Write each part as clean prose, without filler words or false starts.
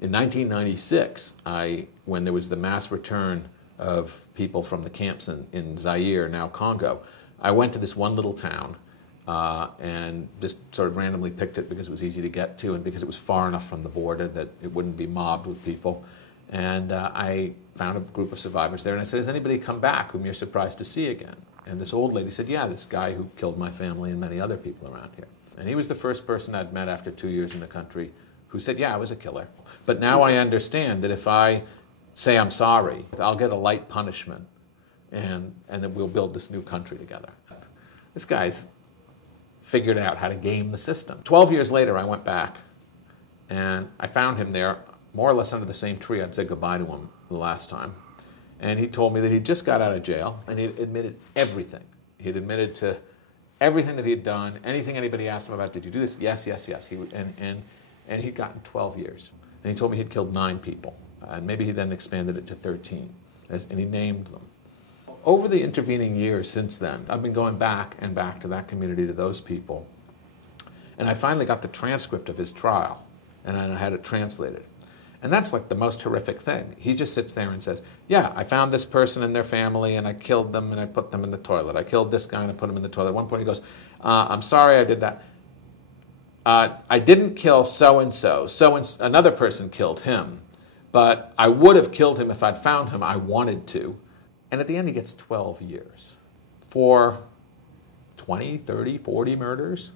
In 1996, when there was the mass return of people from the camps in Zaire, now Congo, I went to this one little town and just sort of randomly picked it because it was easy to get to and because it was far enough from the border that it wouldn't be mobbed with people. And I found a group of survivors there, and I said, has anybody come back whom you're surprised to see again? And this old lady said, yeah, this guy who killed my family and many other people around here. And he was the first person I'd met after 2 years in the country who said, yeah, I was a killer. But now I understand that if I say I'm sorry, I'll get a light punishment, and then we'll build this new country together. This guy's figured out how to game the system. 12 years later, I went back, and I found him there, more or less under the same tree I'd said goodbye to him the last time. And he told me that he just got out of jail, and he admitted everything. He'd admitted to everything that he had done, anything anybody asked him about, did you do this? Yes, yes, yes. And he'd gotten 12 years. And he told me he'd killed 9 people. And maybe he then expanded it to 13. And he named them. Over the intervening years since then, I've been going back and back to that community, to those people. And I finally got the transcript of his trial, and I had it translated. And that's like the most horrific thing. He just sits there and says, yeah, I found this person and their family, and I killed them, and I put them in the toilet. I killed this guy, and I put him in the toilet. At one point he goes, I'm sorry I did that. I didn't kill so-and-so. Another person killed him. But I would have killed him if I'd found him. I wanted to. And at the end, he gets 12 years for 20, 30, 40 murders.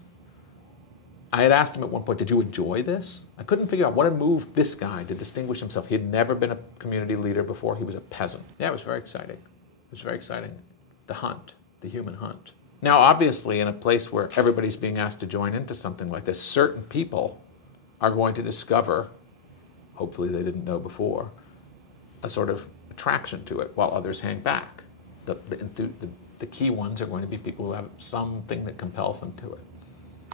I had asked him at one point, did you enjoy this? I couldn't figure out what had moved this guy to distinguish himself. He had never been a community leader before. He was a peasant. Yeah, it was very exciting. It was very exciting. The hunt, the human hunt. Now, obviously, in a place where everybody's being asked to join into something like this, certain people are going to discover, hopefully they didn't know before, a sort of attraction to it, while others hang back. The key ones are going to be people who have something that compels them to it.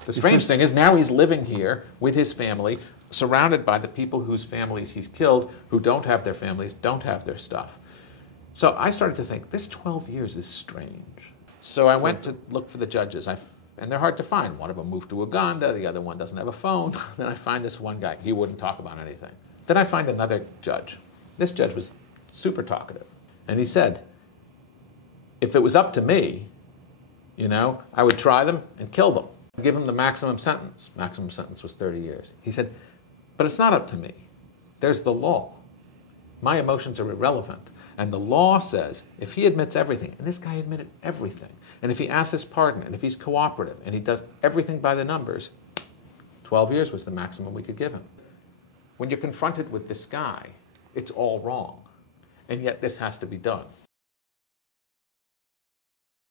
The strange thing is now he's living here with his family, surrounded by the people whose families he's killed, who don't have their families, don't have their stuff. So I started to think, this 12 years is strange. So I went to look for the judges, and they're hard to find. One of them moved to Uganda, the other one doesn't have a phone. Then I find this one guy, he wouldn't talk about anything. Then I find another judge. This judge was super talkative. And he said, if it was up to me, you know, I would try them and kill them. Give them the maximum sentence. Maximum sentence was 30 years. He said, but it's not up to me. There's the law. My emotions are irrelevant. And the law says, if he admits everything, and this guy admitted everything, and if he asks his pardon, and if he's cooperative, and he does everything by the numbers, 12 years was the maximum we could give him. When you're confronted with this guy, it's all wrong. And yet this has to be done.